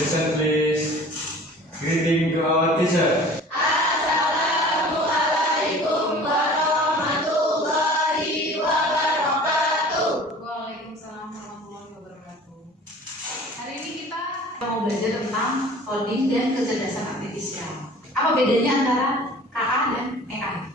Attention please. Greeting to our teacher. Assalamualaikum warahmatullahi wabarakatuh. Waalaikumsalam warahmatullahi wabarakatuh. Hari ini kita mau belajar tentang coding dan kecerdasan artifisial. Apa bedanya antara KA dan AI?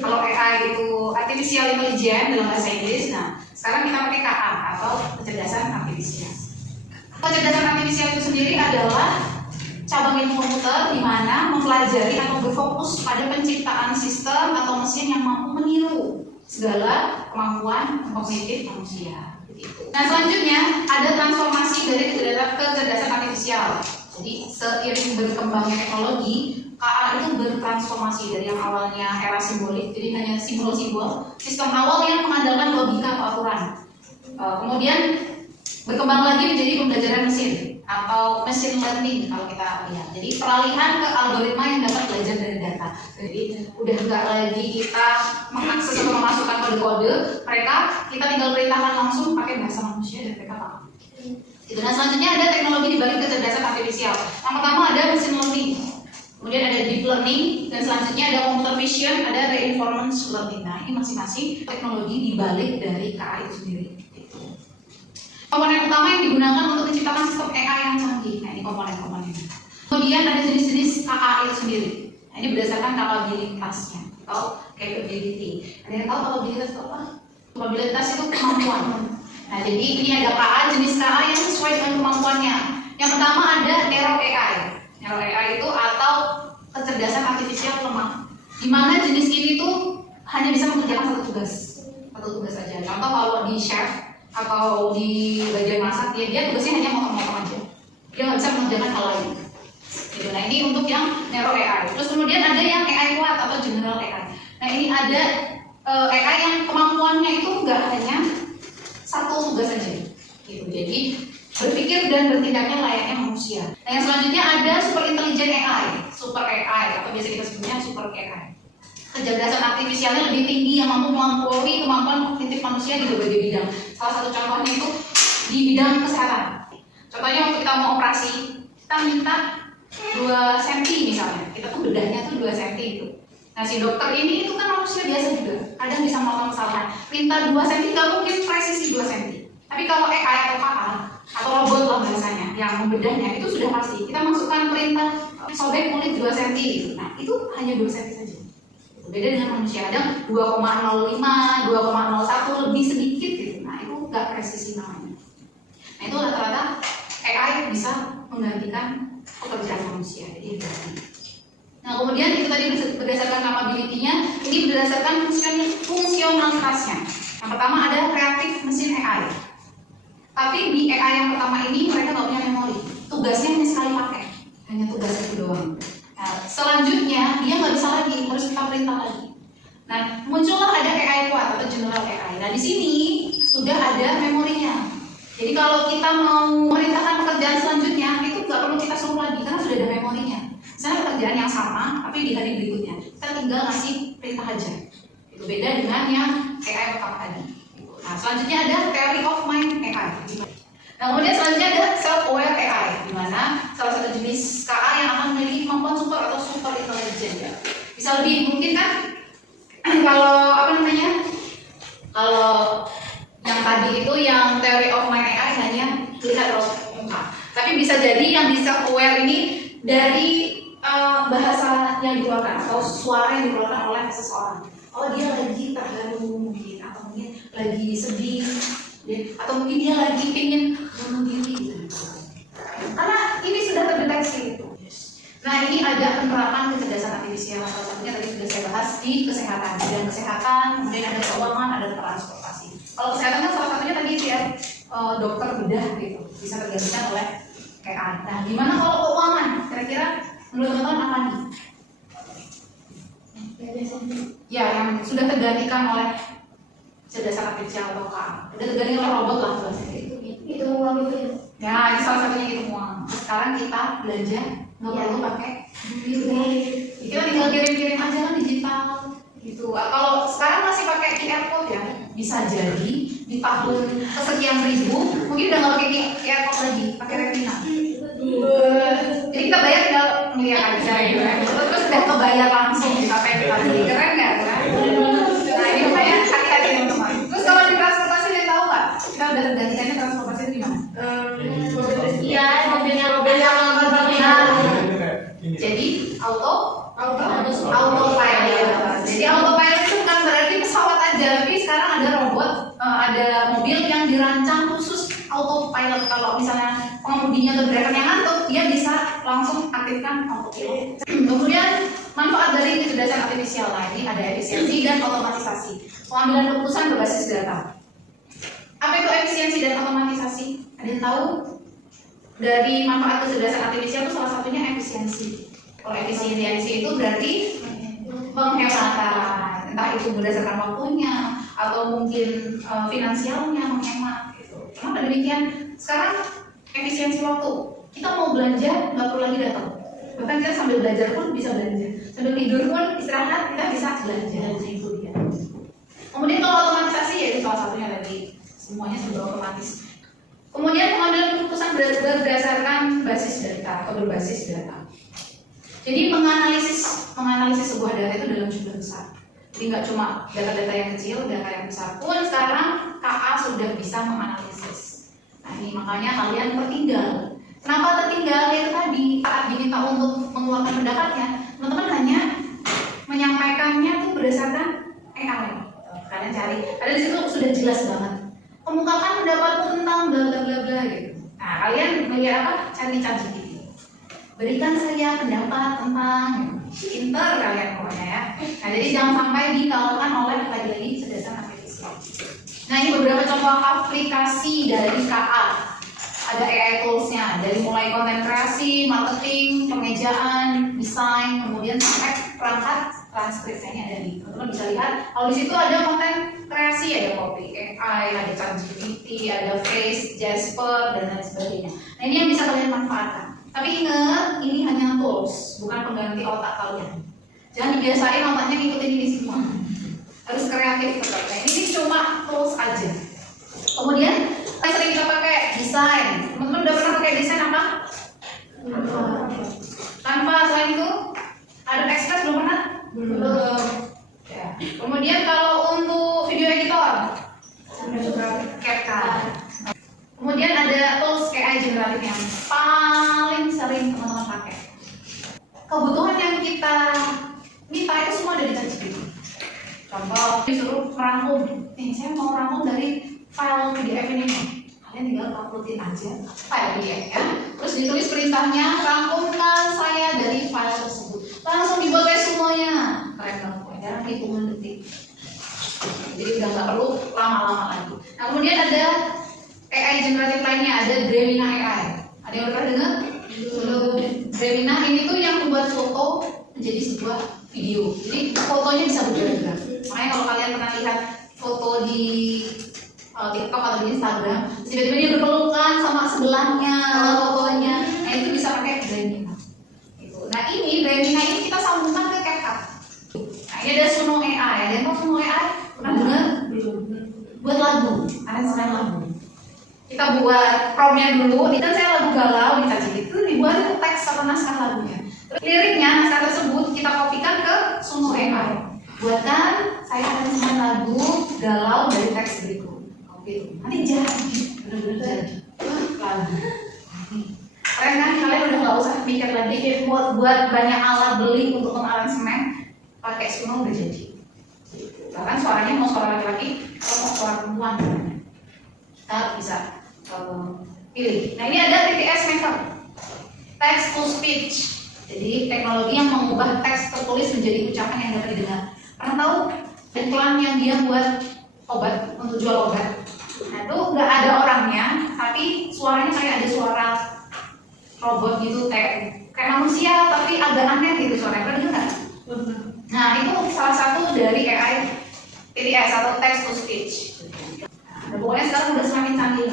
Kalau AI itu artificial intelligence dalam bahasa Inggris, nah sekarang kita pakai KA atau kecerdasan artifisial. Kecerdasan artifisial itu sendiri adalah cabang ilmu komputer di mana mempelajari atau berfokus pada penciptaan sistem atau mesin yang mampu meniru segala kemampuan kognitif manusia. Nah selanjutnya ada transformasi dari kecerdasan artifisial. Jadi seiring berkembangnya teknologi, KA itu bertransformasi dari yang awalnya era simbolik, jadi hanya simbol-simbol, sistem awal yang mengandalkan logika atau aturan. Kemudian berkembang lagi menjadi pembelajaran mesin atau machine learning kalau kita lihat. Jadi peralihan ke algoritma yang dapat belajar dari data. Jadi udah nggak lagi kita mengakses atau memasukkan kode-kode, kita tinggal perintahkan langsung pakai bahasa manusia dan mereka paham. Itu. Nah selanjutnya ada teknologi di balik kecerdasan artifisial. Yang pertama ada machine learning, kemudian ada deep learning, dan selanjutnya ada computer vision, ada reinforcement learning. Nah ini masing-masing teknologi di balik dari KA itu sendiri. Komponen utama yang digunakan untuk menciptakan sistem AI yang canggih. Nah ini komponen-komponennya. Kemudian ada jenis-jenis KA itu sendiri. Nah ini berdasarkan kapabilitasnya atau capability. Ada yang tahu kapabilitas itu apa? Kapabilitas itu kemampuan. Nah jadi ini ada KA, jenis KA yang sesuai dengan kemampuannya. Yang pertama ada narrow AI. Narrow AI itu atau kecerdasan artifisial lemah. Di mana jenis ini tuh hanya bisa mengerjakan satu tugas saja. Contoh kalau di chef atau di bagian masak, dia tugasnya hanya motong-motong aja. Dia nggak bisa mengerjakan hal lain. Gitu. Nah ini untuk yang narrow AI. Terus kemudian ada yang AI kuat atau general AI. Nah ini ada AI yang kemampuannya itu nggak hanya satu tugas saja. Gitu. Jadi berpikir dan bertindaknya layaknya manusia. Nah yang selanjutnya ada super intelligent AI, super AI atau biasa kita sebutnya super AI. Kecerdasan artifisialnya lebih tinggi yang mampu melampaui kemampuan kognitif manusia di berbagai bidang. Salah satu contohnya itu di bidang kesehatan. Contohnya waktu kita mau operasi, kita minta 2 cm misalnya. Kita tuh bedahnya tuh 2 cm itu. Nah si dokter ini itu kan manusia biasa juga. Kadang bisa melakukan kesalahan. Minta 2 cm nggak mungkin presisi 2 cm. Tapi kalau AI atau KA atau robot lah bahasanya yang membedahnya itu sudah pasti. Kita masukkan perintah sobek kulit 2 cm gitu. Nah itu hanya 2 cm saja. Beda dengan manusia, kadang 2,05, 2,01 lebih sedikit gitu. Nah itu nggak presisi namanya. Nah itu rata-rata AI bisa menggantikan pekerjaan manusia. Jadi nah kemudian itu tadi berdasarkan capability-nya, ini berdasarkan fungsionalitasnya. Yang pertama ada creative mesin AI. Tapi di AI yang pertama ini mereka nggak punya memori. Tugasnya hanya sekali pakai, hanya tugas itu doang. Nah, selanjutnya dia nggak bisa lagi, harus kita perintah lagi. Nah, muncullah ada AI kuat atau general AI. Nah, di sini sudah ada memorinya. Jadi kalau kita mau memerintahkan pekerjaan selanjutnya, itu nggak perlu kita suruh lagi karena sudah ada memorinya. Misalnya pekerjaan yang sama, tapi di hari berikutnya, kita tinggal ngasih perintah aja. Itu beda dengan yang AI pertama tadi. Nah, selanjutnya ada theory of mind AI. Nah, kemudian selanjutnya ada self-aware AI, di mana salah satu jenis KA yang akan memiliki kemampuan super atau super intelligent ya. Bisa lebih mungkin kan? Kalau kalau yang tadi itu yang theory of mind AI hanya lihat muka. Tapi bisa jadi yang di self-aware ini dari bahasa yang dikeluarkan atau suara yang dikeluarkan oleh seseorang. Oh dia lagi terharu mungkin, atau mungkin lagi sedih. Atau mungkin dia lagi pengen bunuh diri gitu. Karena ini sudah terdeteksi. Nah ini ada penerapan kecerdasan artifisial. Salah satunya tadi sudah saya bahas di kesehatan. Bidang kesehatan, kemudian ada keuangan, ada transportasi. Kalau kesehatan kan salah satunya tadi ya dokter bedah gitu, bisa tergantikan oleh AI. Nah gimana kalau keuangan? Kira-kira menurut teman-teman apa nih? Ya yang sudah tergantikan oleh kecerdasan artifisial atau KA. Udah terganti oleh robot lah bahasanya itu uang itu. Ya, ini salah satunya itu uang. Sekarang kita belanja nggak perlu pakai duit. Kita tinggal kirim-kirim aja kan digital gitu. Kalau sekarang masih pakai QR code ya, bisa jadi di tahun kesekian ribu mungkin udah nggak pakai QR code lagi, pakai retina. bayar langsung di KPM tadi, keren nggak kan? Nah ini makanya hati-hati teman-teman. Terus kalau di transportasi dia tahu nggak? Kita udah gantiannya transportasi itu gimana? Iya, mobilnya lambat banget. Jadi autopilot. Jadi autopilot itu bukan berarti pesawat aja, tapi sekarang ada robot, ada mobil yang dirancang khusus autopilot. Kalau misalnya pengemudinya atau driver yang ngantuk, dia bisa langsung aktifkan autopilot. Kemudian manfaat dari kecerdasan artifisial lagi ada efisiensi dan otomatisasi. Pengambilan keputusan berbasis data. Apa itu efisiensi dan otomatisasi? Ada yang tahu? Dari manfaat kecerdasan artifisial itu salah satunya efisiensi. Kalau efisiensi itu berarti penghematan, entah itu berdasarkan waktunya atau mungkin finansialnya menghemat. Gitu. Kenapa demikian? Sekarang efisiensi waktu. Kita mau belanja nggak perlu lagi datang. Bahkan kita sambil belajar pun bisa belanja, sambil tidur pun istirahat kita bisa belanja. Itu dia. Kemudian kalau otomatisasi ya itu salah satunya tadi, semuanya sudah otomatis. Kemudian pengambilan keputusan berdasarkan basis data atau berbasis data. Jadi menganalisis sebuah data itu dalam jumlah besar. Jadi nggak cuma data-data yang kecil, data yang besar pun sekarang KA sudah bisa menganalisis. Nah ini makanya kalian tertinggal. Kenapa tertinggal? Itu tadi saat diminta untuk mengeluarkan pendapatnya, teman-teman hanya menyampaikannya tuh berdasarkan AI. Kalian cari, ada di situ sudah jelas banget. Kemukakan pendapatmu tentang bla bla bla bla gitu. Nah kalian melihat apa? Cari ChatGPT. Berikan saya pendapat tentang pinter kalian pokoknya ya. Nah jadi jangan sampai dikalahkan oleh lagi-lagi kecerdasan artifisial. Nah ini beberapa contoh aplikasi dari KA. Ada AI toolsnya, dari mulai konten kreasi, marketing, pengejaan, desain, kemudian sampai perangkat transkripsinya ini ada di. Teman-teman bisa lihat. Kalau di situ ada konten kreasi, ada copy AI, ada ChatGPT, ada Face, Jasper, dan lain sebagainya. Nah ini yang bisa kalian manfaatkan. Tapi ingat, ini hanya tools, bukan pengganti otak kalian. Jangan dibiasain otaknya ngikutin ini semua. Harus kreatif tetap. Nah, ini cuma tools aja. Kemudian, yang sering kita pakai desain. Teman-teman udah pernah pakai desain apa? Tanpa selain itu, Adobe Express belum pernah? Belum. Ya. Kemudian kalau untuk video editor, CapCut. Kemudian ada tools AI generatif yang paling sering teman-teman pakai. Kebutuhan yang kita minta itu semua ada di ChatGPT. Contoh, disuruh merangkum. Nih, saya mau rangkum dari file PDF ini. Kalian tinggal uploadin aja file PDF-nya. Terus ditulis perintahnya, rangkumkan saya dari file tersebut. Langsung dibuat semuanya. Keren banget, jarang hitungan detik. Jadi udah nggak perlu lama-lama lagi. Nah, kemudian ada AI generatif lainnya, ada Dremina AI. Ada yang pernah dengar? Dremina ini tuh yang membuat foto menjadi sebuah video. Jadi fotonya bisa bergerak. Makanya kalau kalian pernah lihat foto di TikTok atau di Instagram, tiba-tiba dia berpelukan sama sebelahnya, fotonya. Nah itu bisa pakai Dremina. Nah ini Dremina ini kita sambungkan ke CapCut. Nah ini ada Suno AI. Ada yang tahu Suno AI? Pernah dengar? Buat lagu, aransemen lagu. Kita buat promnya dulu, ini kan saya lagu galau di ChatGPT itu dibuat teks atau naskah lagunya. Terus liriknya, naskah tersebut kita kopikan ke Suno AI. Buatkan saya aransemen lagu galau dari teks berikut. Oke, nanti jadi, benar-benar jadi lagu. Keren kan? Kalian udah nggak usah mikir lagi buat banyak alat beli untuk mengaransemen, pakai Suno udah jadi. Bahkan suaranya mau suara laki-laki, atau mau suara perempuan. Kita bisa pilih. Nah ini ada TTS Maker, text to speech. Jadi teknologi yang mengubah teks tertulis menjadi ucapan yang dapat didengar. Pernah tahu iklan yang dia buat obat untuk jual obat? Nah itu nggak ada orangnya, tapi suaranya kayak ada suara robot gitu, kayak manusia tapi agak aneh gitu suaranya. Pernah dengar? Nah itu salah satu dari AI TTS atau text to speech. Nah, pokoknya sekarang udah semakin canggih.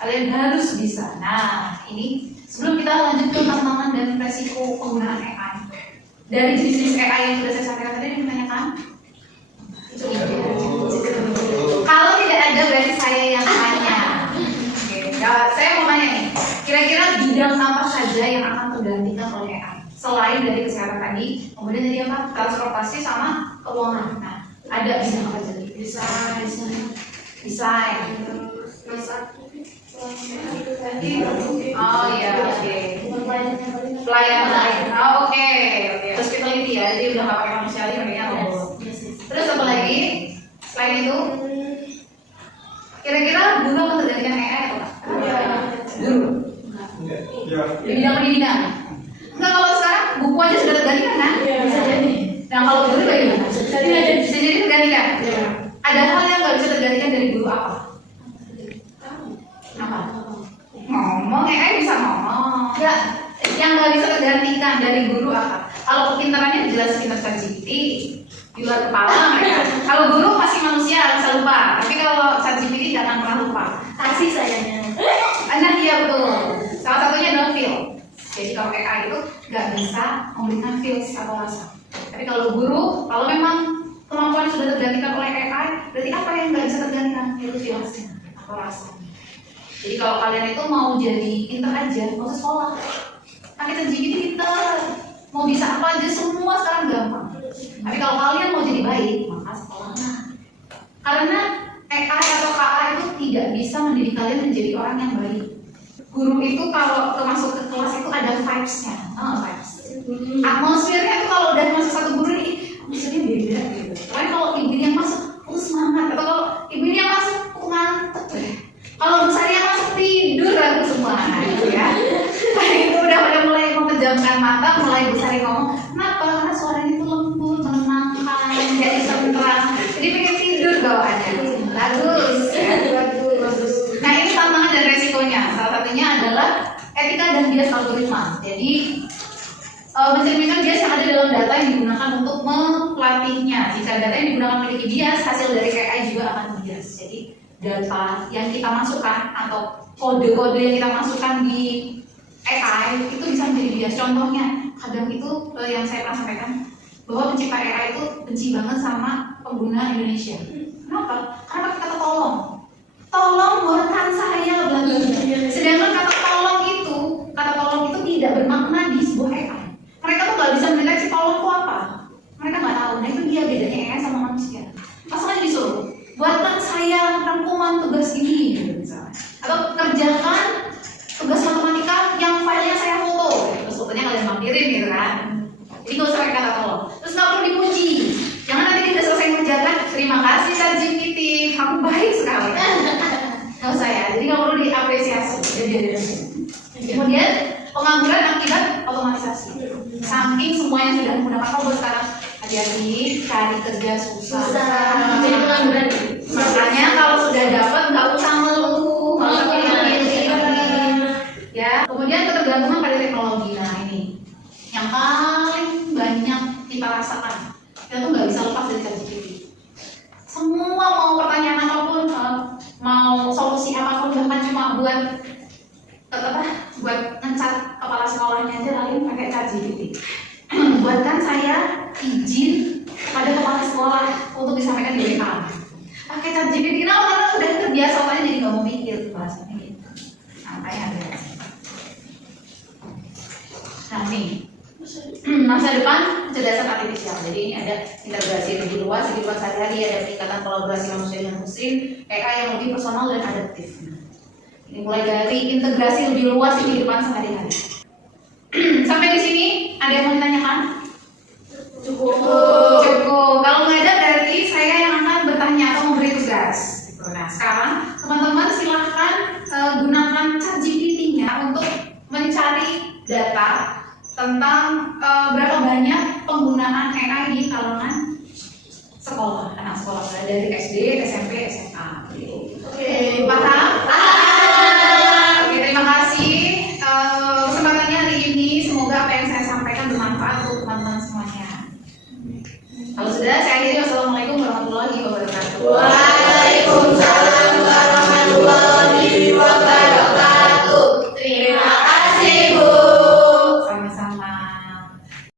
Kalian harus bisa. Nah, ini sebelum kita lanjut ke tantangan dan resiko penggunaan AI. Dari jenis-jenis AI yang sudah saya sampaikan tadi, yang ditanyakan? Kalau tidak ada, berarti saya yang tanya. Oke, saya mau tanya nih. Kira-kira bidang apa saja yang akan tergantikan oleh AI? Selain dari kesehatan tadi, kemudian jadi apa? Transportasi sama keuangan. Nah, ada bidang apa aja? Desain. Oh iya, oke. Pelayanan. Oh, oke. Hospitality ya, jadi udah nggak pakai manusiawi, makanya robot. Terus apa lagi? Selain itu, kira-kira guru akan tergantikan AI atau enggak? Guru. Ya. Di bidang pendidikan. Enggak, kalau sekarang buku aja sudah tergantikan kan? Bisa jadi. Nah, kalau guru bagaimana? Bisa jadi tergantikan. Ada hal yang nggak bisa tergantikan dari guru apa? Apa? Ngomong, AI bisa ngomong. Enggak, yang nggak bisa tergantikan dari guru apa? Kalau kepintarannya jelas pintar ChatGPT, di luar kepala mereka. Kalau guru masih manusia bisa lupa, tapi kalau ChatGPT jangan pernah lupa. Kasih sayangnya. Nah, iya betul. Salah satunya adalah feel. Jadi kalau AI itu nggak bisa memberikan feels atau rasa. Tapi kalau guru, kalau memang kemampuan sudah tergantikan oleh AI, berarti apa yang nggak bisa tergantikan? Itu feelsnya atau rasanya. Jadi kalau kalian itu mau jadi pinter aja, nggak usah sekolah. Pakai ChatGPT pinter, mau bisa apa aja semua sekarang gampang. Tapi kalau kalian mau jadi baik, maka sekolah. Karena AI atau KA itu tidak bisa mendidik kalian menjadi orang yang baik. Guru itu kalau masuk ke kelas itu ada vibes-nya, vibes. Atmosfernya itu kalau udah masuk satu guru ini, atmosfernya beda gitu. Pokoknya kalau ibu yang masuk, semangat. Atau kalau ibu yang masuk, mantep deh. Kalau Bu Sari yang masuk tidur aku semua, gitu ya. Nah, itu udah pada mulai memejamkan mata, mulai Bu Sari ngomong, kenapa? Karena suaranya itu lembut, menenangkan, jadi tenang. Jadi pengen tidur bawaannya. Bagus. Nah, ini tantangan dan resikonya. Salah satunya adalah etika dan bias algoritma. Jadi mencerminkan bias yang ada dalam data yang digunakan untuk melatihnya. Jika data yang digunakan memiliki bias, hasil dari AI juga akan bias. Jadi data yang kita masukkan atau kode-kode yang kita masukkan di AI itu bisa menjadi bias. Contohnya, kadang itu yang saya pernah sampaikan bahwa pencipta AI itu benci banget sama pengguna Indonesia. Kenapa? Karena pakai kata tolong buatkan saya belajar. Sedangkan kata tolong itu tidak bermakna di sebuah AI. Mereka tuh nggak bisa mendeteksi tolong itu apa. Mereka nggak tahu. Nah, itu dia bedanya AI sama manusia. Langsung aja disuruh buatkan saya rangkuman tugas ini, gitu misalnya. Atau kerjakan tugas matematika yang filenya saya foto. Terus fotonya kalian lampirin gitu kan. Jadi nggak usah pakai kata tolong. Terus nggak perlu dipuji. Jangan nanti kita selesai mengerjakan, terima kasih ChatGPT, kamu baik sekali. Nggak usah ya. Jadi nggak perlu diapresiasi. Kemudian pengangguran akibat otomatisasi. Saking semuanya sudah menggunakan robot sekarang, hati-hati, cari kerja susah. Jadi pengangguran. Makanya kalau sudah dapat nggak usah ngeluh, nggak usah pilih-pilih. Ya. Kemudian ketergantungan pada teknologi. Nah, ini yang paling banyak kita rasakan. Kita tuh nggak bisa lepas dari ChatGPT. Semua mau pertanyaan apapun, mau solusi apapun, bahkan cuma buat ngecat kepala sekolahnya aja kalian pakai ChatGPT. Buatkan saya izin pada kepala sekolah untuk disampaikan di WA. Pakai ChatGPT, karena sudah terbiasa makanya jadi nggak mau mikir bahasanya gitu. Sampai ada. Nah, nih masa depan kecerdasan artifisial. Jadi ini ada integrasi lebih luas, kehidupan sehari-hari, ada peningkatan kolaborasi manusia dan mesin, AI yang lebih personal dan adaptif. Ini mulai dari integrasi lebih luas di kehidupan sehari-hari. Sampai di sini ada yang mau ditanyakan? Cukup. Kalau nggak ada berarti saya yang akan bertanya atau memberi tugas. Nah, sekarang teman-teman silahkan gunakan ChatGPT-nya untuk mencari data tentang berapa banyak penggunaan AI di kalangan sekolah, anak sekolah dari SD, SMP, SMA. Oke, paham? Oke, terima kasih kesempatannya hari ini. Semoga apa yang saya sampaikan bermanfaat untuk teman-teman semuanya. Kalau sudah, saya akhiri. Wassalamualaikum warahmatullahi wabarakatuh.